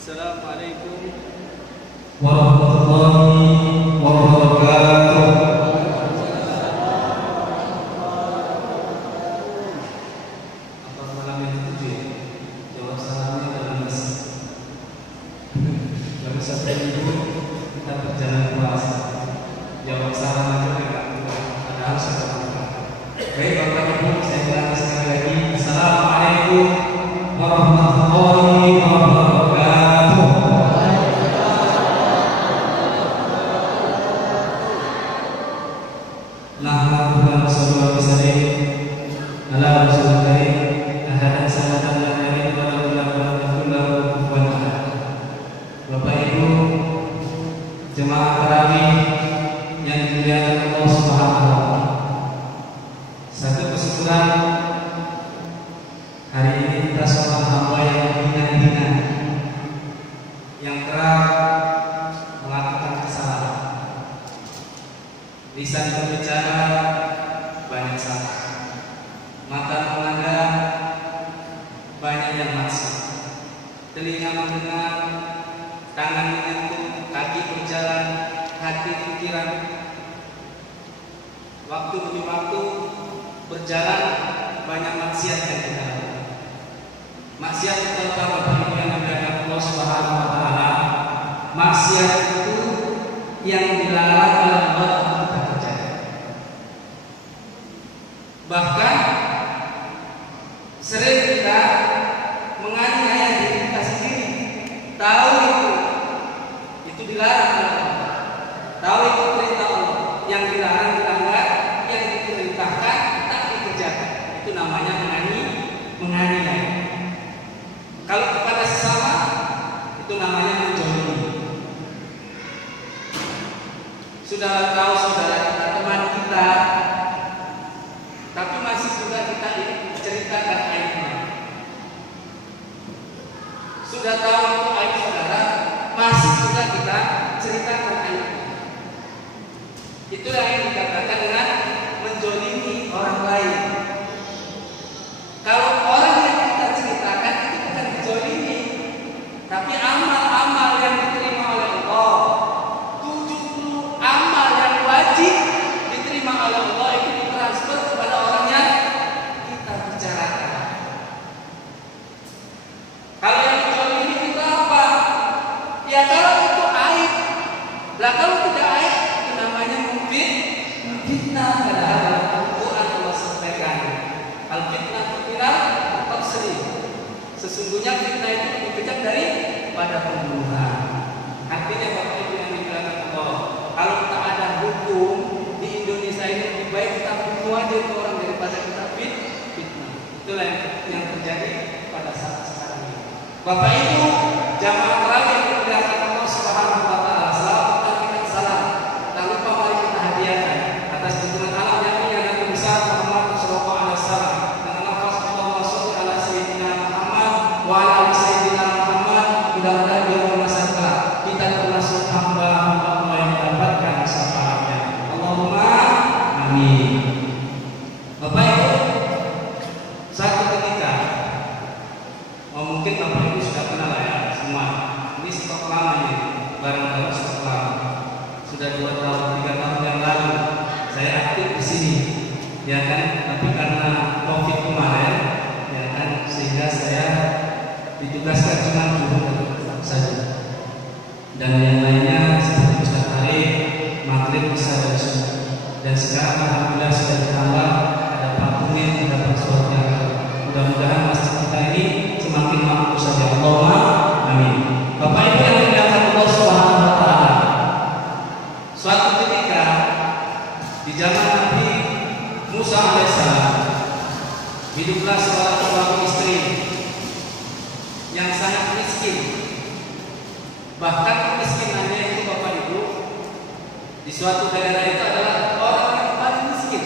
Assalamualaikum warahmatullahi wabarakatuh. Apa malam yang ketujuh ya? Jawab salamnya dalam masjid. Gak bisa ibu kita berjalan puasa. Jawab salam aja enggak kuat. Padahal sudah lupa. Baik Bapak Ibu, saya ulangi sekali lagi. Assalamualaikum warahmatullahi wabarakatuh. Nahmaduhu wa sallallahu ala rasulil karim ahadan sanatan la ilaha illallah wa la Bapak Ibu jemaah tarawih yang dimuliakan Allah Subhanahu wa taala. Satu kesyukuran hari ini kita seorang hamba yang hina-hina, yang kerap melakukan kesalahan. Lisan berbicara banyak salah, mata memandang banyak yang maksiat, telinga mendengar, tangan menyentuh, kaki berjalan, hati pikiran, waktu demi waktu berjalan banyak maksiat yang kita lakukan. Maksiat tentang Bapak Ibu yang dimuliakan Allah Subhanahu wa taala. Maksiat itu yang dilarang oleh Allah. Bahkan sering kita menganiaya diri kita sendiri. Tahu itu dilarang oleh Allah. Tahu itu perintah Allah. Yang dilarang dilanggar, yang diperintahkan tak dikerjakan. Itu namanya menganiaya. Kalau kepada sesama itu namanya menjolimi. Sudah tahu saudara kita, teman kita, tapi masih juga kita ceritakan aibnya. Sudah tahu itu aib saudara, masih juga kita ceritakan aibnya. Itulah yang dikatakan dengan menjolimi orang lain. Kalau orang yang kita ceritakan itu bukan menjolimi, tapi amal-amal yang diterima oleh Allah. 70 amal yang wajib diterima oleh Allah itu ditransfer kepada orang yang kita bicarakan. Kalau yang menjolimi itu apa? Ya kalau itu aib. Lah kalau tidak aib itu namanya fitnah. Padahal dalam Al-Quran Allah sampaikan al-fitnah terkira tafsir. Sesungguhnya fitnah itu lebih kejam daripada pembunuhan. Artinya Bapak Ibu yang dimuliakan Allah, kalau tak ada hukum di Indonesia ini lebih baik kita bunuh aja itu orang daripada kita fitnah. Itulah yang terjadi pada saat sekarang ini. Bapak Ibu jamaah tarawih yang dimuliakan Allah Subhanahu wa taala, selamat menyampaikan salam. Tak lupa mari kita hadiahkan atas dukungan alam yang Nabi besar Muhammad sallallahu alaihi wasallam dengan lafaz Allahumma shalli ala sayyidina Muhammad wa ala ali sayyidina Muhammad. Mudah-mudahan di masa depan kita termasuk hamba-hamba Allah yang mendapatkan syafaatnya. Allahumma amin. Bapak Ibu, satu ketika mungkin Bapak Ibu sudah kenal ya semua. Ini stok lama ini, barang-barang stok lama. Sudah 2 tahun, 3 tahun yang lalu saya aktif di sini, ya kan? Tapi karena COVID kemarin, ya kan, sehingga saya ditugaskan cuma juru saja. Dan yang lainnya seperti Ustaz Arif, Maghrib, Isya dan Sunnah. Dan sekarang alhamdulillah sudah ditambah ada Pak Kunin, ada Pak Suwarga. Mudah-mudahan masjid kita ini semakin mampu saja. Allahumma amin. Bapak Ibu yang dimuliakan Allah Subhanahu wa taala. Suatu ketika di zaman Nabi Musa alaihissalam hiduplah seorang suami istri yang sangat miskin. Bahkan kemiskinannya itu Bapak Ibu di suatu daerah itu adalah orang yang paling miskin.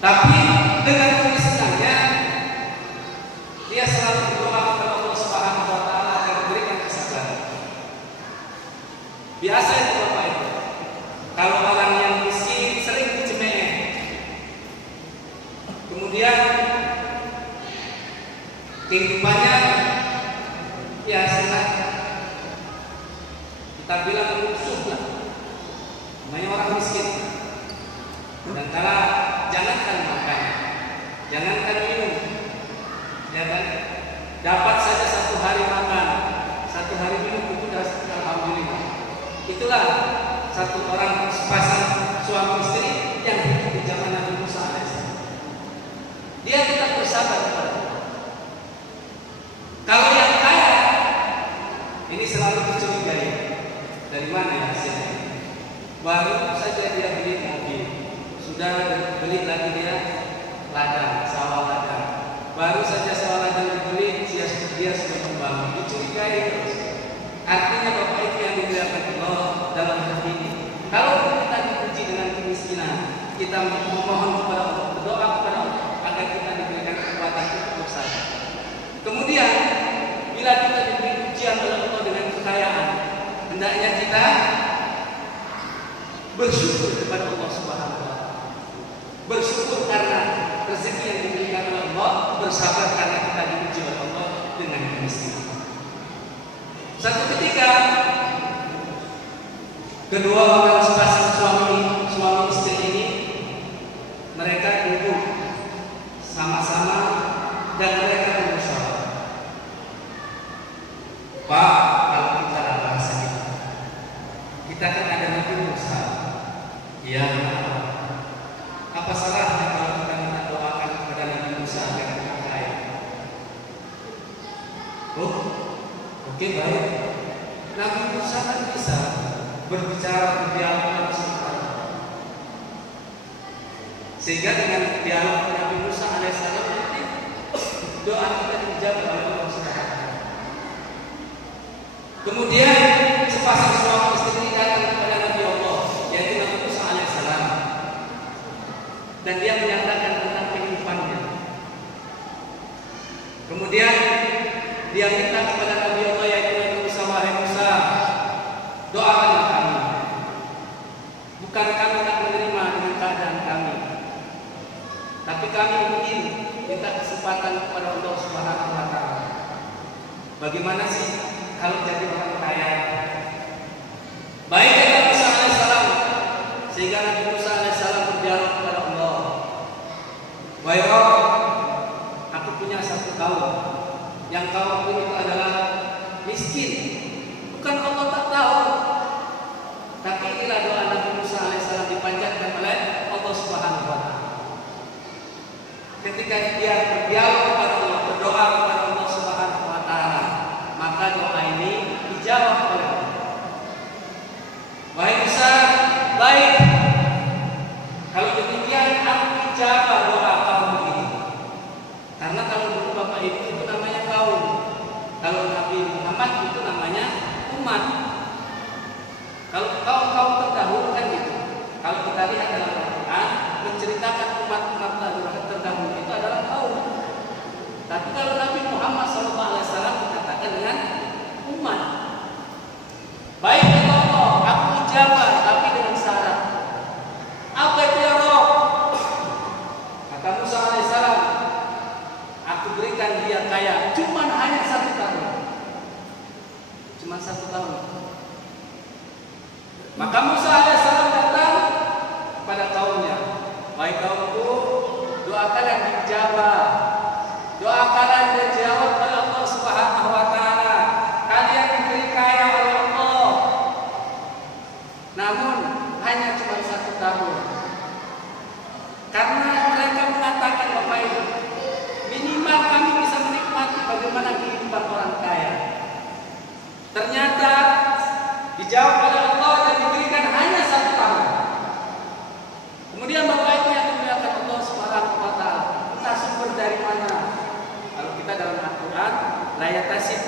Tapi dengan kemiskinannya dia selalu berdoa kepada Allah Subhanahu wa taala agar diberikan kesabaran. Biasa itu Bapak Ibu. Kalau orang yang miskin sering dicemooh. Kemudian kehidupannya kita bilang musuh lah, namanya orang miskin. Dan kala jangankan makan, jangankan minum, ya kan? Dapat saja satu hari makan, satu hari minum itu sudah alhamdulillah. Itulah satu orang sepasang suami istri yang hidup di zaman Nabi Musa alaihissalam. Dia tetap bersabar kepada Allah. Kalau yang kaya ini selalu dicurigai, dari mana ya hasilnya? Baru saja dia beli mobil, sudah beli lagi dia ladang, sawah ladang. Baru saja sawah ladang dibeli, dia sudah membangun, dicurigai terus. Artinya Bapak itu yang dimuliakan Allah dalam hati ini. Kalau kita dipuji dengan kemiskinan, kita memohon kepada Allah, berdoa kepada Allah agar kita diberikan kekuatan untuk bersabar. Kemudian bila kita diberi ujian oleh Allah dengan kekayaan, hendaknya kita bersyukur kepada Allah Subhanahu wa taala. Bersyukur karena rezeki yang diberikan oleh Allah, bersabar karena kita diuji oleh Allah dengan kemiskinan. Satu ketika kedua orang sepasang suami istri ini mereka duduk sama-sama dan mereka bermusyawarah. Pak, kalau bicara bahasa kita kan ada Nabi Musa. Iya, apa salahnya kalau kita minta doakan kepada Nabi Musa agar kita kaya? Oh, oke, baik. Nabi Musa kan bisa berbicara, berdialog dengan sesuatu. Sehingga dengan dialog Nabi Musa alaihissalam nanti doa kita dijawab oleh Allah Subhanahu wa taala. Kemudian sepasang suami istri datang kepada Nabi Allah, yaitu Nabi Musa alaihissalam, dan dia menyatakan tentang kehidupannya. Kemudian dia minta kepada Nabi Allah, yaitu Nabi Musa, wahai Musa, doakanlah kami. Bukan kami tak menerima dengan keadaan kami, tapi kami ingin minta kesempatan kepada Allah Subhanahu wa taala. Bagaimana sih kalau jadi orang kaya? Baik Nabi Musa alaihissalam, sehingga Nabi Musa alaihissalam berdialog kepada Allah. Wahai Rabb, aku punya satu kaum yang kaum itu adalah miskin. Bukan Allah tak tahu, tapi inilah doa Nabi Musa alaihissalam dipanjatkan oleh Allah Subhanahu wa taala. Ketika dia berdialog kepada Allah, berdoa kepada Allah Subhanahu wa taala, maka doa ini dijawab oleh Allah. Wahai Musa, baik. Kalau demikian aku ijabah doa kaum ini. Karena kalau dulu Bapak Ibu itu namanya kaum. Kalau Nabi Muhammad itu namanya umat. Kalau kaum terdahulu kan gitu. Kalau kita lihat dalam Al-Quran menceritakan umat-umat terdahulu itu adalah kaum. Tapi kalau Nabi Muhammad SAW dikatakan dengan umat. Baik ya Allah, aku ijabah tapi dengan syarat. Apa itu ya Rabb? Kata Musa alaihissalam, aku berikan dia kaya, cuma hanya 1 tahun. Cuma 1 tahun. Maka Musa alaihissalam datang kepada kaumnya. Baik kaumku, doa kalian dijawab. Doa kalian dijawab oleh Allah Subhanahu wa taala. Kalian diberi kaya oleh Allah. Namun hanya cuma 1 tahun. Karena mereka mengatakan Bapak Ibu, minimal kami bisa menikmati bagaimana kehidupan orang kaya. Ternyata dijawab oleh Allah dan diberikan hanya 1 tahun. Kemudian Bapak Ibu yang dimuliakan Allah Subhanahu wa taala, entah sumber dari mana. Kalau kita dalam Al-Quran, layat tasib,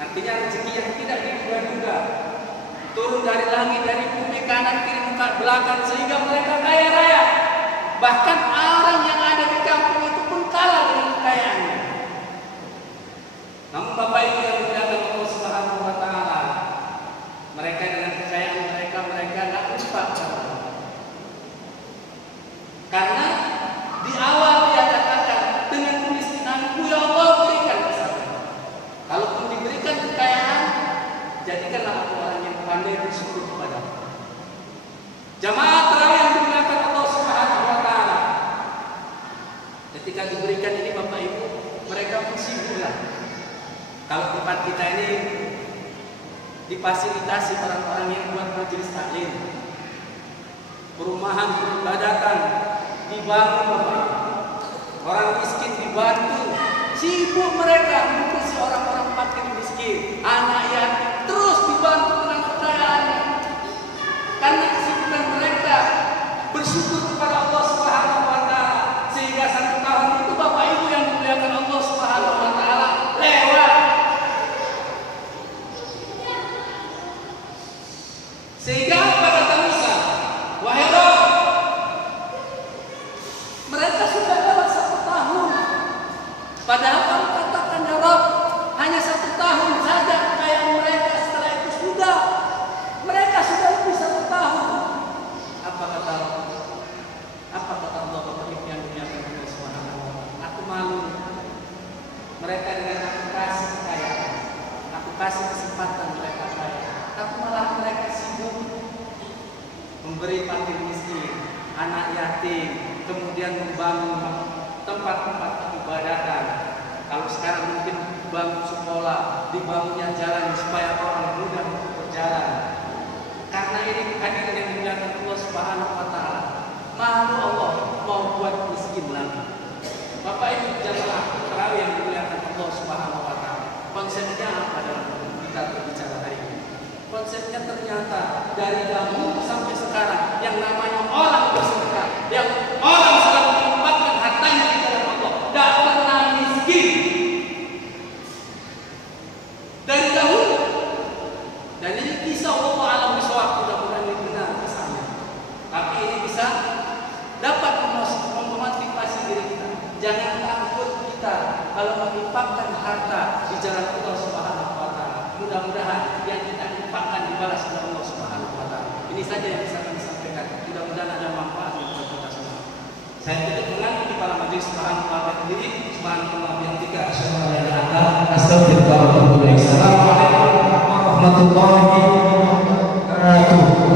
artinya rezeki yang tidak diduga-duga, turun dari langit, dari bumi, kanan kiri muka belakang, sehingga mereka kaya raya. Bahkan orang yang ada di kampung itu pun kalah dengan kekayaannya. Namun Bapak Ibu yang dimuliakan Allah Subhanahu wa taala, mereka dengan kekayaan mereka nggak lupa karena di awal dia katakan dengan kemiskinanku ya Allah berikan kesabaran. Kalaupun diberikan kekayaan, jadikan Ketika diberikan ini Bapak Ibu, mereka pun sibuk lah. Kalau tempat kita ini difasilitasi orang-orang yang buat majelis taklim, perumahan peribadatan dibangun Bapak Ibu. Orang miskin dibantu, sibuk mereka mengurusi orang-orang fakir miskin, anak yatim terus dibantu dengan kekayaannya. Karena kesibukan mereka bersyukur kepada Allah Subhanahu wa taala, sehingga 1 tahun itu Bapak Ibu yang dimuliakan Allah Subhanahu wa taala lewat. Sehingga apa kata Musa? Wahai Rabb, mereka sudah lewat 1 tahun. Padahal kalau katakan ya Rabb, hanya 1 tahun saja kekayaan mereka, setelah itu sudah. Mereka sudah lebih 1 tahun. Apa kata Allah? Apa kata Allah Bapak Ibu yang dimuliakan Allah Subhanahu wa taala? Aku malu. Mereka dengan aku kasih kekayaan, aku kasih kesempatan mereka kaya, tapi malah mereka sibuk memberi fakir miskin, anak yatim, kemudian membangun tempat-tempat ibadatan. Kalau sekarang mungkin bangun sekolah, dibangunnya jalan supaya orang mudah untuk berjalan. Karena ini hadirin yang dimuliakan Allah Subhanahu wa taala. Malu Allah mau buat miskin lagi. Bapak Ibu jamaah tarawih yang dimuliakan Allah Subhanahu wa taala. Konsepnya apa dalam kita berbicara hari ini? Konsepnya ternyata dari dahulu sampai sekarang yang namanya orang bersedekah, yang orang sedang menginfakkan hartanya di jalan Allah, tidak pernah miskin. Dari dahulu. Dan ini kisah Allah alam bisawab, mudah-mudahan ini benar kisahnya. Tapi ini bisa dapat memotivasi diri kita. Jangan takut kita kalau menginfakkan harta di jalan Allah Subhanahu wa taala. Mudah-mudahan yang kita infakkan dibalas oleh Allah Subhanahu wa taala. Ini saja yang bisa kami sampaikan. Mudah-mudahan ada manfaat untuk kita semua. Saya tutup dengan kepala majelis subhanallah berdiri, subhanallah bihamdika asyhadu an la ilaha illa anta astaghfiruka wa atubu ilaik. Assalamualaikum warahmatullahi wabarakatuh.